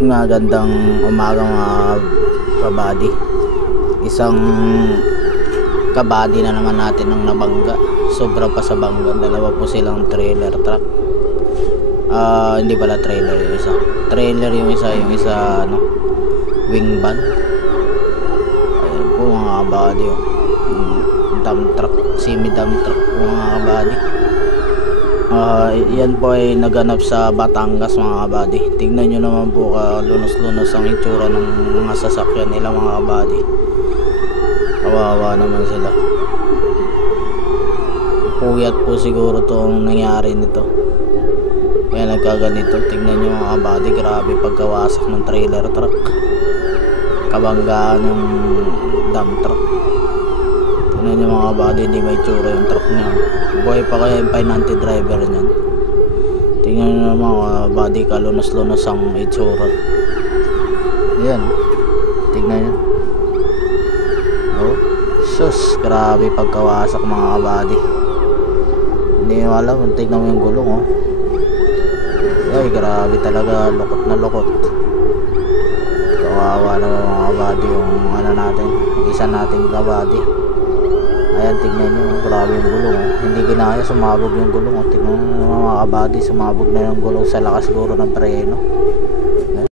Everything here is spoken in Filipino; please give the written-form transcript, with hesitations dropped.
Magandang umaga mga kabady. Isang kabady na naman natin ng nabangga. Sobra pa sa bangga. Dalawa po silang trailer truck. Hindi pala trailer yung isa. Trailer yung isa ano, wing van. Ayan po mga kabady. Dump truck, semi dump truck po mga kabady. Yan po ay naganap sa Batangas mga kabady. Tingnan nyo naman po lunos-lunos ang itsura ng mga sasakyan nila mga kabady. Kawawa naman sila. Puyat po siguro itong nangyari nito, kaya nagkaganito. Tingnan nyo mga kabady, grabe pagkawasak ng trailer truck. Kabanggaan yung dump truck. Tingnan nyo mga kabady, hindi may itsura yung truck niya. Buhay pa kaya yung pinante driver niyan. Tingnan nyo naman mga kabady, kalunos-lunos ang itsura. Ayan, tingnan nyo. Oh, sus, grabe pagkawasak mga kabady. Hindi mo alam, tingnan mo yung gulong oh. Ay, grabe talaga, lukot na lukot. Kawawa na mga kabady yung ano natin, isa nating kabady. Ayan, tignan nyo, grabe yung gulong oh. Hindi ginaya, sumabog yung gulong oh. Tignan nyo mga kabady, sumabog na yung gulong sa lakas siguro ng preno.